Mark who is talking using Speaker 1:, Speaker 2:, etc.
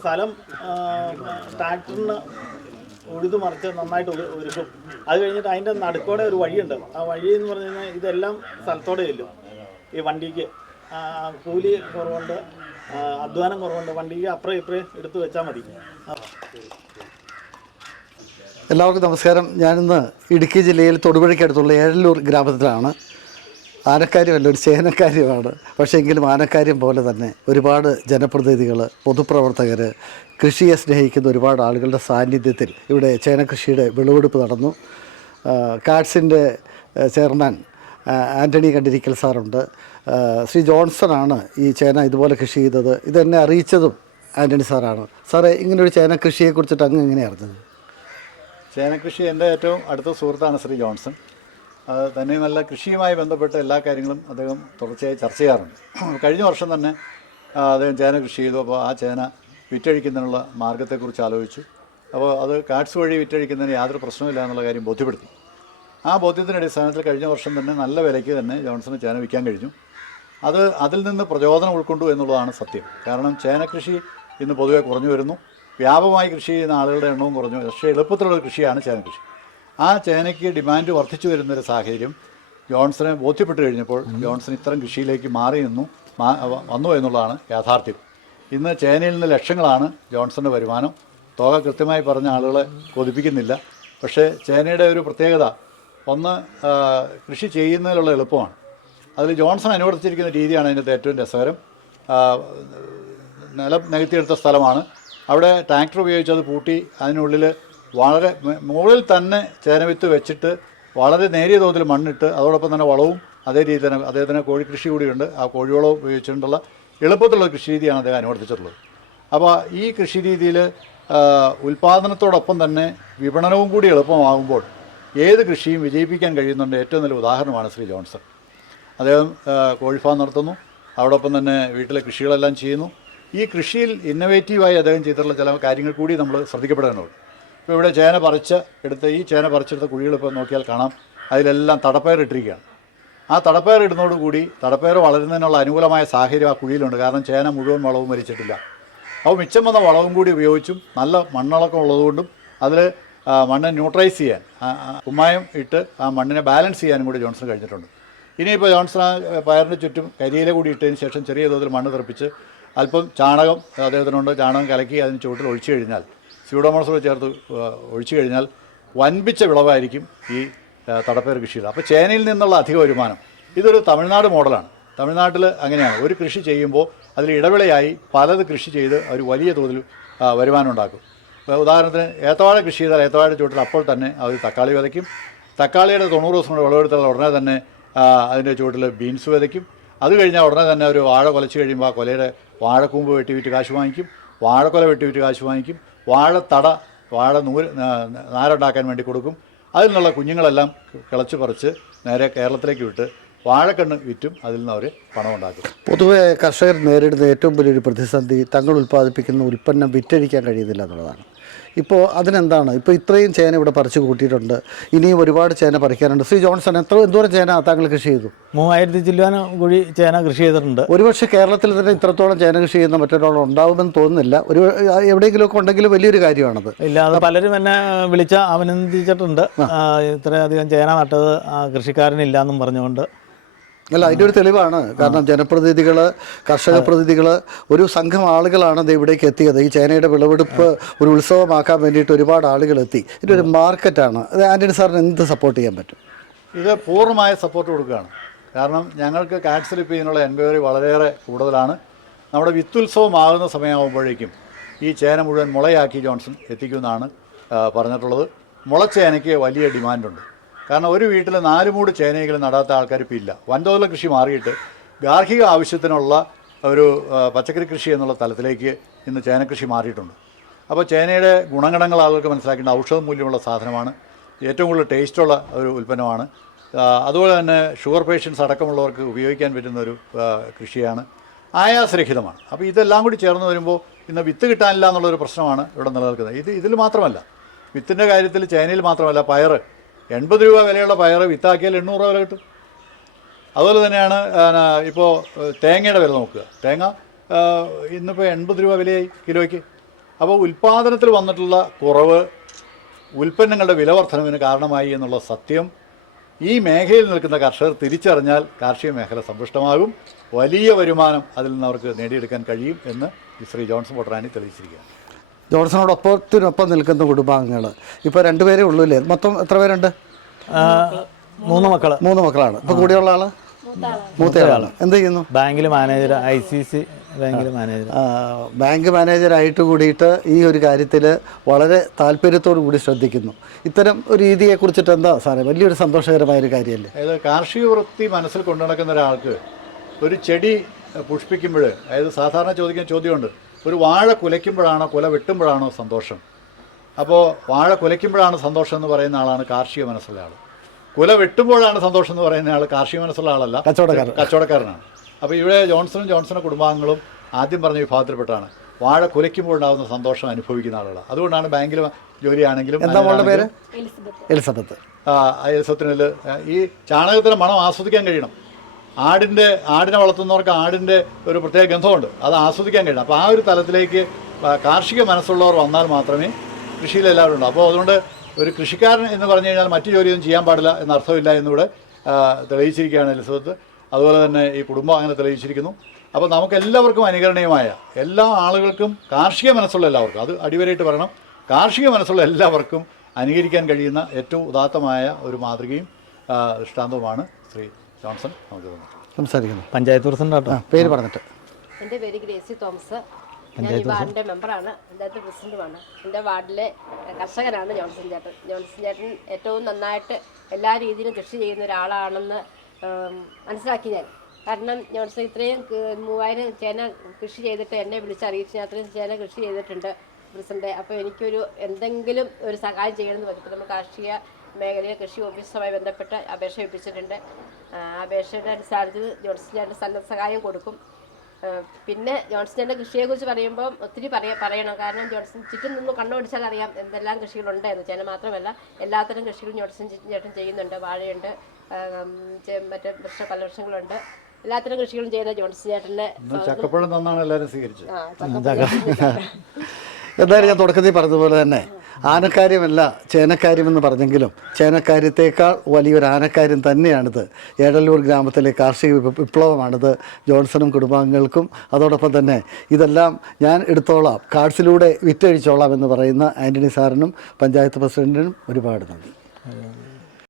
Speaker 1: സ്ഥലം ആ, ട്രാക്ടറിന് ഉഴുതു മറിച്ച് നന്നായിട്ട് ഒരു- ഒരുക്കും. അത് കഴിഞ്ഞിട്ട് അതിന്റെ നടുക്കോടെ ഒരു വഴിയുണ്ട്. ആ വഴി എന്ന് പറഞ്ഞു കഴിഞ്ഞാൽ ഇതെല്ലാം സ്ഥലത്തോടെ ചെല്ലും. ഈ വണ്ടിക്ക്. കൂലി കുറവുണ്ട്. അധ്വാനം കുറവുണ്ട്. വണ്ടിക്ക് അപ്പുറം ഇപ്പുറം എടുത്തു വെച്ചാൽ മതി.
Speaker 2: എല്ലാവർക്കും നമസ്കാരം. ഞാനിന്ന് ഇടുക്കി ജില്ലയിൽ തൊടുപുഴയ്ക്കടുത്തുള്ള ഏഴല്ലൂർ ഗ്രാമത്തിലാണ്. ആനക്കാര്യമല്ല ഒരു ചേനക്കാര്യമാണ്. പക്ഷേ എങ്കിലും ആനക്കാര്യം പോലെ തന്നെ ഒരുപാട് ജനപ്രതിനിധികൾ പൊതുപ്രവർത്തകർ കൃഷിയെ സ്നേഹിക്കുന്ന ഒരുപാട് ആളുകളുടെ സാന്നിധ്യത്തിൽ ഇവിടെ ചേനകൃഷിയുടെ വിളവെടുപ്പ് നടന്നു. കാഡ്സിന്റെ ചെയർമാൻ ആന്റണി കണ്ടിരിക്കൽ സാറുണ്ട്. ശ്രീ ജോൺസണാണ് ഈ ചേന ഇതുപോലെ കൃഷി ചെയ്തത്. ഇതെന്നെ അറിയിച്ചതും ആന്റണി സാറാണ്. സാറേ ഇങ്ങനൊരു ചേന കൃഷിയെക്കുറിച്ചിട്ട് അങ്ങ് എങ്ങനെ അറിഞ്ഞത്?
Speaker 3: ചേനകൃഷി എന്റെ ഏറ്റവും അടുത്ത സുഹൃത്താണ് ശ്രീ ജോൺസൺ. തന്നെ നല്ല കൃഷിയുമായി ബന്ധപ്പെട്ട എല്ലാ കാര്യങ്ങളും അദ്ദേഹം തുടർച്ചയായി ചർച്ച ചെയ്യാറുണ്ട്. കഴിഞ്ഞ വർഷം തന്നെ അദ്ദേഹം ചേന കൃഷി ചെയ്തു. അപ്പോൾ ആ ചേന വിറ്റഴിക്കുന്നതിനുള്ള മാർഗത്തെക്കുറിച്ച് ആലോചിച്ചു. അപ്പോൾ അത് കാർഡ്സ് വഴി വിറ്റഴിക്കുന്നതിന് യാതൊരു പ്രശ്നമില്ല എന്നുള്ള കാര്യം ബോധ്യപ്പെടുത്തി. ആ ബോധ്യത്തിന്റെ അടിസ്ഥാനത്തിൽ കഴിഞ്ഞ വർഷം തന്നെ നല്ല വിലയ്ക്ക് തന്നെ ജോൺസന് ചേന വിൽക്കാൻ കഴിഞ്ഞു. അത് അതിൽ നിന്ന് പ്രചോദനം ഉൾക്കൊണ്ടു എന്നുള്ളതാണ് സത്യം. കാരണം ചേന കൃഷി ഇന്ന് പൊതുവെ കുറഞ്ഞു വരുന്നു. വ്യാപകമായി കൃഷി ചെയ്യുന്ന ആളുകളുടെ എണ്ണവും കുറഞ്ഞു. പക്ഷേ എളുപ്പത്തിലുള്ള കൃഷിയാണ് ചേന കൃഷി. ആ ചേനയ്ക്ക് ഡിമാൻഡ് വർദ്ധിച്ചു വരുന്നൊരു സാഹചര്യം ജോൺസനെ ബോധ്യപ്പെട്ട് കഴിഞ്ഞപ്പോൾ ജോൺസൺ ഇത്തരം കൃഷിയിലേക്ക് മാറി നിന്നു വന്നു എന്നുള്ളതാണ് യാഥാർത്ഥ്യം. ഇന്ന് ചേനയിൽ നിന്ന് ലക്ഷങ്ങളാണ് ജോൺസന്റെ വരുമാനം. തുക കൃത്യമായി പറഞ്ഞ ആളുകളെ കൊതിപ്പിക്കുന്നില്ല പക്ഷേ ചേനയുടെ ഒരു പ്രത്യേകത ഒന്ന് കൃഷി ചെയ്യുന്നതിലുള്ള എളുപ്പമാണ്. അതിൽ ജോൺസൺ അനുവർത്തിച്ചിരിക്കുന്ന രീതിയാണ് അതിന്റെ ഏറ്റവും രസകരം. നിലം നികത്തിയെടുത്ത സ്ഥലമാണ്. അവിടെ ട്രാക്ടർ ഉപയോഗിച്ച് അത് പൂട്ടി അതിനുള്ളിൽ വളരെ മുകളിൽ തന്നെ ചേനവിത്ത് വെച്ചിട്ട് വളരെ നേരിയ തോതിൽ മണ്ണിട്ട് അതോടൊപ്പം തന്നെ വളവും അതേ രീതി തന്നെ അദ്ദേഹത്തിന് കോഴിക്കൃഷി കൂടിയുണ്ട്. ആ കോഴിവളം ഉപയോഗിച്ചുകൊണ്ടുള്ള എളുപ്പത്തിലുള്ള കൃഷി രീതിയാണ് അദ്ദേഹം അനുവർത്തിച്ചിട്ടുള്ളത്. അപ്പോൾ ഈ കൃഷി രീതിയിൽ ഉൽപ്പാദനത്തോടൊപ്പം തന്നെ വിപണനവും കൂടി എളുപ്പമാകുമ്പോൾ ഏത് കൃഷിയും വിജയിപ്പിക്കാൻ കഴിയുന്നുണ്ട് ഏറ്റവും നല്ല ഉദാഹരണമാണ് ശ്രീ ജോൺസൺ. അദ്ദേഹം കോഴിഫാം നടത്തുന്നു. അതോടൊപ്പം തന്നെ വീട്ടിലെ കൃഷികളെല്ലാം ചെയ്യുന്നു. ഈ കൃഷിയിൽ ഇന്നവേറ്റീവായി അദ്ദേഹം ചെയ്തിട്ടുള്ള ചില കാര്യങ്ങൾ കൂടി നമ്മൾ ശ്രദ്ധിക്കപ്പെടാനുള്ളൂ ഇപ്പോൾ ഇവിടെ ചേന പറിച്ച എടുത്ത് ഈ ചേന പറിച്ചെടുത്ത കുഴികൾ ഇപ്പോൾ നോക്കിയാൽ കാണാം. അതിലെല്ലാം തടപ്പയർ ഇട്ടിരിക്കുകയാണ്. ആ തടപ്പയർ ഇടുന്നതോടുകൂടി തടപ്പയർ വളരുന്നതിനുള്ള അനുകൂലമായ സാഹചര്യം ആ കുഴിയിലുണ്ട്. കാരണം ചേന മുഴുവൻ വളവും വലിച്ചിട്ടില്ല അപ്പോൾ മിച്ചം വന്ന വളവും കൂടി ഉപയോഗിച്ചും നല്ല മണ്ണളക്കം ഉള്ളതുകൊണ്ടും അതിൽ മണ്ണ് ന്യൂട്രലൈസ് ചെയ്യാൻ. കുമ്മായം ഇട്ട് ആ മണ്ണിനെ ബാലൻസ് ചെയ്യാനും കൂടി ജോൺസൺ കഴിഞ്ഞിട്ടുണ്ട്. ഇനിയിപ്പോൾ ജോൺസൺ പയറിന് ചുറ്റും കരിയില കൂടി ഇട്ടതിന് ശേഷം ചെറിയ തോതിൽ മണ്ണ് തെറിപ്പിച്ച് അല്പം ചാണകം അദ്ദേഹത്തിനുണ്ട് ചാണകം കലക്കി അതിന് ചുവട്ടിൽ ഒഴിച്ചു കഴിഞ്ഞാൽ സ്യൂഡോമോണസോട് ചേർത്ത് ഒഴിച്ചു കഴിഞ്ഞാൽ വൻപിച്ച വിളവായിരിക്കും ഈ തടപ്പേർ കൃഷിയിൽ. അപ്പോൾ ചേനയിൽ നിന്നുള്ള അധിക വരുമാനം. ഇതൊരു തമിഴ്നാട് മോഡലാണ്. തമിഴ്നാട്ടിൽ അങ്ങനെയാണ്. ഒരു കൃഷി ചെയ്യുമ്പോൾ അതിൽ ഇടവിളയായി പലത് കൃഷി ചെയ്ത് അവർ വലിയ തോതിൽ വരുമാനം ഉണ്ടാക്കും. ഉദാഹരണത്തിന് ഏത്തവാഴ കൃഷി ചെയ്താൽ ഏത്തവാഴ ചുവട്ടിൽ അപ്പോൾ തന്നെ അവർ തക്കാളി വിതയ്ക്കും. തക്കാളിയുടെ തൊണ്ണൂറ് ദിവസം കൊണ്ട് വിളവെടുത്താൽ ഉടനെ തന്നെ അതിന്റെ ചുവട്ടിൽ ബീൻസ് വിതയ്ക്കും. അത് കഴിഞ്ഞാൽ ഉടനെ തന്നെ ഒരു വാഴ കൊലച്ച് കഴിയുമ്പോൾ ആ കൊലയുടെ വാഴക്കൂമ്പ് വെട്ടി വിറ്റ് കാശ് വാങ്ങിക്കും. വാഴക്കൊല വെട്ടി വിറ്റ് കാശ് വാങ്ങിക്കും. വാഴത്തട വാഴ നൂൽ നാരുണ്ടാക്കാൻ വേണ്ടി കൊടുക്കും. അതിൽ നിന്നുള്ള കുഞ്ഞുങ്ങളെല്ലാം കിളച്ച് പറിച്ച് നേരെ കേരളത്തിലേക്ക് വിട്ട് വാഴക്കണ്ണ് വിറ്റും അതിൽ നിന്ന് അവർ പണം ഉണ്ടാക്കും
Speaker 2: പൊതുവേ കർഷകർ നേരിടുന്ന ഏറ്റവും വലിയൊരു പ്രതിസന്ധി തങ്ങൾ ഉൽപ്പാദിപ്പിക്കുന്ന ഉൽപ്പന്നം വിറ്റഴിക്കാൻ കഴിയുന്നില്ല എന്നുള്ളതാണ്. ഇപ്പോൾ അതിനെന്താണ്? ഇപ്പോൾ ഇത്രയും ചേന ഇവിടെ പറിച്ചു കൂട്ടിയിട്ടുണ്ട്. ഇനിയും ഒരുപാട് ചേന പറിക്കാനുണ്ട്. ശ്രീ ജോൺസൺ എത്ര എന്തോരം ചേന താങ്കൾ കൃഷി ചെയ്തു?
Speaker 1: മൂവായിരത്തി ചില്ലുവാനം കുഴി ചേന കൃഷി ചെയ്തിട്ടുണ്ട്.
Speaker 2: ഒരുപക്ഷെ കേരളത്തിൽ തന്നെ ഇത്രത്തോളം ചേന കൃഷി ചെയ്യുന്ന മറ്റൊരാൾ ഉണ്ടാവുമെന്ന് തോന്നുന്നില്ല. ഒരു എവിടെയെങ്കിലുമൊക്കെ ഉണ്ടെങ്കിൽ വലിയൊരു കാര്യമാണത്.
Speaker 1: ഇല്ല അത് പലരും എന്നെ വിളിച്ച അഭിനന്ദിച്ചിട്ടുണ്ട്. ഇത്രയധികം ചേന നട്ടത് കൃഷിക്കാരനില്ല എന്നും പറഞ്ഞുകൊണ്ട്.
Speaker 2: അല്ല അതിന്റെ ഒരു തെളിവാണ്. കാരണം ജനപ്രതിനിധികൾ കർഷക പ്രതിനിധികൾ ഒരു സംഘം ആളുകളാണ് ഇവിടേക്ക് എത്തിയത്. ഈ ചേനയുടെ വിളവെടുപ്പ് ഒരു ഉത്സവമാക്കാൻ വേണ്ടിയിട്ട് ഒരുപാട് ആളുകൾ എത്തി. ഇതിന്റെ ഒരു മാർക്കറ്റാണ്. അത് ആന്റണി സാറിന് എന്ത് സപ്പോർട്ട് ചെയ്യാൻ പറ്റും?
Speaker 3: ഇത് പൂർണമായ സപ്പോർട്ട് കൊടുക്കുകയാണ്. കാരണം ഞങ്ങൾക്ക് കാൻസൽ ഇപ്പോൾ ഇതിനുള്ള എൻക്വയറി വളരെയേറെ കൂടുതലാണ്. നമ്മുടെ വിത്തുത്സവമാകുന്ന സമയമാകുമ്പോഴേക്കും ഈ ചേന മുഴുവൻ മുളയാക്കി ജോൺസൺ എത്തിക്കുമെന്നാണ് പറഞ്ഞിട്ടുള്ളത്. മുളച്ചേനയ്ക്ക് വലിയ ഡിമാൻഡുണ്ട് കാരണം ഒരു വീട്ടിൽ നാല് മൂട് ചേനയെങ്കിലും നടാത്ത ആൾക്കാർ ഇപ്പോൾ ഇല്ല. വൻതോതിലെ കൃഷി മാറിയിട്ട് ഗാർഹിക ആവശ്യത്തിനുള്ള ഒരു പച്ചക്കറി കൃഷി എന്നുള്ള തലത്തിലേക്ക് ഇന്ന് ചേനക്കൃഷി മാറിയിട്ടുണ്ട്. അപ്പോൾ ചേനയുടെ ഗുണഗണങ്ങൾ ആളുകൾക്ക് മനസ്സിലാക്കേണ്ട ഔഷധ മൂല്യമുള്ള സാധനമാണ്. ഏറ്റവും കൂടുതൽ ടേസ്റ്റുള്ള ഒരു ഉൽപ്പന്നമാണ്. അതുപോലെ തന്നെ ഷുഗർ പേഷ്യൻസ് അടക്കമുള്ളവർക്ക് ഉപയോഗിക്കാൻ പറ്റുന്ന ഒരു കൃഷിയാണ്. ആയാസരഹിതമാണ്. അപ്പോൾ ഇതെല്ലാം കൂടി ചേർന്ന് വരുമ്പോൾ ഇന്ന് വിത്ത് കിട്ടാനില്ല എന്നുള്ളൊരു പ്രശ്നമാണ് ഇവിടെ നിലനിൽക്കുന്നത്. ഇത് ഇതിൽ മാത്രമല്ല. വിത്തിന്റെ കാര്യത്തിൽ ചേനയിൽ മാത്രമല്ല പയറ് എൺപത് രൂപ വിലയുള്ള പയർ വിത്താക്കിയാൽ എണ്ണൂറ് രൂപ വില കിട്ടും. അതുപോലെ തന്നെയാണ് ഇപ്പോൾ തേങ്ങയുടെ വില നോക്കുക. തേങ്ങ ഇന്നിപ്പോൾ എൺപത് രൂപ വിലയായി കിലോയ്ക്ക്. അപ്പോൾ ഉൽപ്പാദനത്തിൽ വന്നിട്ടുള്ള കുറവ് ഉൽപ്പന്നങ്ങളുടെ വില വർധനവിന് കാരണമായി എന്നുള്ള സത്യം ഈ മേഖലയിൽ നിൽക്കുന്ന കർഷകർ തിരിച്ചറിഞ്ഞാൽ കാർഷിക മേഖല സമ്പുഷ്ടമാകും. വലിയ വരുമാനം അതിൽ നിന്ന് അവർക്ക് നേടിയെടുക്കാൻ കഴിയും എന്ന് ശ്രീ ജോൺസൺ പൊട്ടറാനി തെളിയിച്ചിരിക്കുകയാണ്.
Speaker 2: ജോൺസണോടൊപ്പത്തിനൊപ്പം നിൽക്കുന്ന കുടുംബാംഗങ്ങൾ. ഇപ്പോൾ രണ്ടുപേരേ ഉള്ളൂ അല്ലേ മൊത്തം എത്ര പേരുണ്ട്?
Speaker 4: മൂന്ന് മക്കൾ
Speaker 2: മൂന്ന് മക്കളാണ്. ഇപ്പോൾ കൂടെയുള്ള ആൾ? മൂത്തയാളാണ്. എന്ത് ചെയ്യുന്നു?
Speaker 4: ബാങ്കിൽ മാനേജർ ഐ സി സി ബാങ്കിൽ മാനേജർ.
Speaker 2: ആ, ബാങ്ക് മാനേജറായിട്ട് കൂടിയിട്ട് ഈ ഒരു കാര്യത്തിൽ വളരെ താല്പര്യത്തോടു കൂടി ശ്രദ്ധിക്കുന്നു. ഇത്തരം ഒരു രീതിയെ കുറിച്ചിട്ട് എന്താ സാറേ? വലിയൊരു സന്തോഷകരമായ ഒരു കാര്യമല്ലേ?
Speaker 3: അതായത് കാർഷിക വൃത്തി മനസ്സിൽ കൊണ്ടു നടക്കുന്ന ഒരാൾക്ക് ഒരു ചെടി പുഷ്പിക്കുമ്പോൾ അതായത് സാധാരണ ചോദിക്കുന്ന ചോദ്യമുണ്ട്. ഒരു വാഴ കുലയ്ക്കുമ്പോഴാണോ കുല വെട്ടുമ്പോഴാണോ സന്തോഷം? അപ്പോൾ വാഴ കുലയ്ക്കുമ്പോഴാണ് സന്തോഷം എന്ന് പറയുന്ന ആളാണ് കാർഷിക മനസ്സുള്ള ആൾ കുല വെട്ടുമ്പോഴാണ് സന്തോഷം എന്ന് പറയുന്ന ആൾ കാർഷിക മനസ്സുള്ള ആളല്ല
Speaker 2: കച്ചവടക്കാരൻ.
Speaker 3: കച്ചവടക്കാരനാണ്. അപ്പോൾ ഇവിടെ ജോൺസണും ജോൺസണും കുടുംബാംഗങ്ങളും ആദ്യം പറഞ്ഞ വിഭാഗത്തിൽപ്പെട്ടാണ് വാഴ കുലയ്ക്കുമ്പോൾ ഉണ്ടാകുന്ന സന്തോഷം അനുഭവിക്കുന്ന ആളുകൾ അതുകൊണ്ടാണ് ബാങ്കിൽ ജോലിയാണെങ്കിലും
Speaker 2: പേര്? എലിസബത്ത്.
Speaker 3: അയൽസത്തിനിൽ ഈ ചാണകത്തിന്റെ മണം ആസ്വദിക്കാൻ കഴിയണം. ആടിന്റെ ആടിനെ വളർത്തുന്നവർക്ക് ആടിന്റെ ഒരു പ്രത്യേക ഗന്ധമുണ്ട്. അത് ആസ്വദിക്കാൻ കഴിയണം അപ്പോൾ ആ ഒരു തലത്തിലേക്ക് കാർഷിക മനസ്സുള്ളവർ വന്നാൽ മാത്രമേ കൃഷിയിൽ എല്ലാവരും ഉണ്ടാവും. അപ്പോൾ അതുകൊണ്ട് ഒരു കൃഷിക്കാരൻ എന്ന് പറഞ്ഞു കഴിഞ്ഞാൽ മറ്റു ജോലിയൊന്നും ചെയ്യാൻ പാടില്ല എന്ന അർത്ഥമില്ല എന്നിവിടെ തെളിയിച്ചിരിക്കുകയാണ് എലിസബത്ത്. അതുപോലെ തന്നെ ഈ കുടുംബം അങ്ങനെ തെളിയിച്ചിരിക്കുന്നു. അപ്പോൾ നമുക്ക് എല്ലാവർക്കും അനുകരണീയമായ എല്ലാ ആളുകൾക്കും കാർഷിക മനസ്സുള്ള എല്ലാവർക്കും അത് അടിവരായിട്ട് പറയണം കാർഷിക മനസ്സുള്ള എല്ലാവർക്കും അനുകരിക്കാൻ കഴിയുന്ന ഏറ്റവും ഉദാത്തമായ ഒരു മാതൃകയും ദൃഷ്ടാന്തവുമാണ് ശ്രീ ജോൺസൺ നമുക്ക് തന്നിട്ടുള്ളത്
Speaker 2: സംസാരിക്കുന്നു.
Speaker 4: പഞ്ചായത്ത് പ്രസിഡന്റ് ആട്ടോ.
Speaker 2: പേര് പറഞ്ഞിട്ട്.
Speaker 5: എന്റെ പേര് ഗ്രേസി തോമസ്. ഞാൻ ഈ വാർഡിന്റെ മെമ്പറാണ്. പഞ്ചായത്ത് പ്രസിഡന്റുമാണ്. എന്റെ വാർഡിലെ കർഷകനാണ് ജോൺസൺ ചേട്ടൻ. ജോൺസൺ ചേട്ടൻ ഏറ്റവും നന്നായിട്ട് എല്ലാ രീതിയിലും കൃഷി ചെയ്യുന്ന ഒരാളാണെന്ന് മനസ്സിലാക്കി ഞാൻ. കാരണം ജോൺസൺ ഇത്രയും മൂവായിരം ചേന കൃഷി ചെയ്തിട്ട് എന്നെ വിളിച്ചറിയിച്ച് ഞാൻ അത്രയും ചേന കൃഷി ചെയ്തിട്ടുണ്ട് പ്രസിഡന്റ് അപ്പോൾ എനിക്കൊരു എന്തെങ്കിലും ഒരു സഹായം ചെയ്യണമെന്ന് പറഞ്ഞു നമ്മൾ കാർഷിക മേഖലയിൽ കൃഷി ഓഫീസുമായി ബന്ധപ്പെട്ട് അപേക്ഷ ഏൽപ്പിച്ചിട്ടുണ്ട്. അപേക്ഷയുടെ അടിസ്ഥാനത്തിൽ ചേട്ടൻ സന്നദ്ധ സഹായം കൊടുക്കും. പിന്നെ ജോൺസിന്റെ കൃഷിയെക്കുറിച്ച് പറയുമ്പോൾ ഒത്തിരി പറയ പറയണം. കാരണം ജോൺസൺ ചുറ്റും നിന്ന് കണ്ണോടിച്ചാൽ അറിയാം എന്തെല്ലാം കൃഷികളുണ്ട് എന്ന്. ചേന മാത്രമല്ല എല്ലാത്തരം കൃഷികളും ജോൺസൺ ചേട്ടൻ ചെയ്യുന്നുണ്ട്. വാഴയുണ്ട് മറ്റേ വൃക്ഷ പലവൃക്ഷങ്ങളുണ്ട് എല്ലാത്തരം കൃഷികളും ചെയ്യുന്ന ജോൺസൺ ചേട്ടന്റെ
Speaker 3: ഇന്ന് ചക്കപ്പഴം നന്നാണ് എല്ലാവരും സ്വീകരിച്ചത്.
Speaker 2: എന്തായാലും ഞാൻ തുടക്കത്തിൽ പറഞ്ഞതുപോലെ തന്നെ ആനക്കാര്യമല്ല ചേനക്കാര്യമെന്ന് പറഞ്ഞെങ്കിലും ചേനക്കാര്യത്തേക്കാൾ വലിയൊരു ആനക്കാര്യം തന്നെയാണിത്. ഏടല്ലൂർ ഗ്രാമത്തിലെ കാർഷിക വിപ- വിപ്ലവമാണിത്. ജോൺസണും കുടുംബാംഗങ്ങൾക്കും അതോടൊപ്പം തന്നെ ഇതെല്ലാം ഞാൻ എടുത്തോളാം. കാർഡ്സിലൂടെ വിറ്റഴിച്ചോളാം എന്ന് പറയുന്ന ആന്റണി സാറിനും പഞ്ചായത്ത് പ്രസിഡന്റിനും ഒരുപാട് നന്ദി.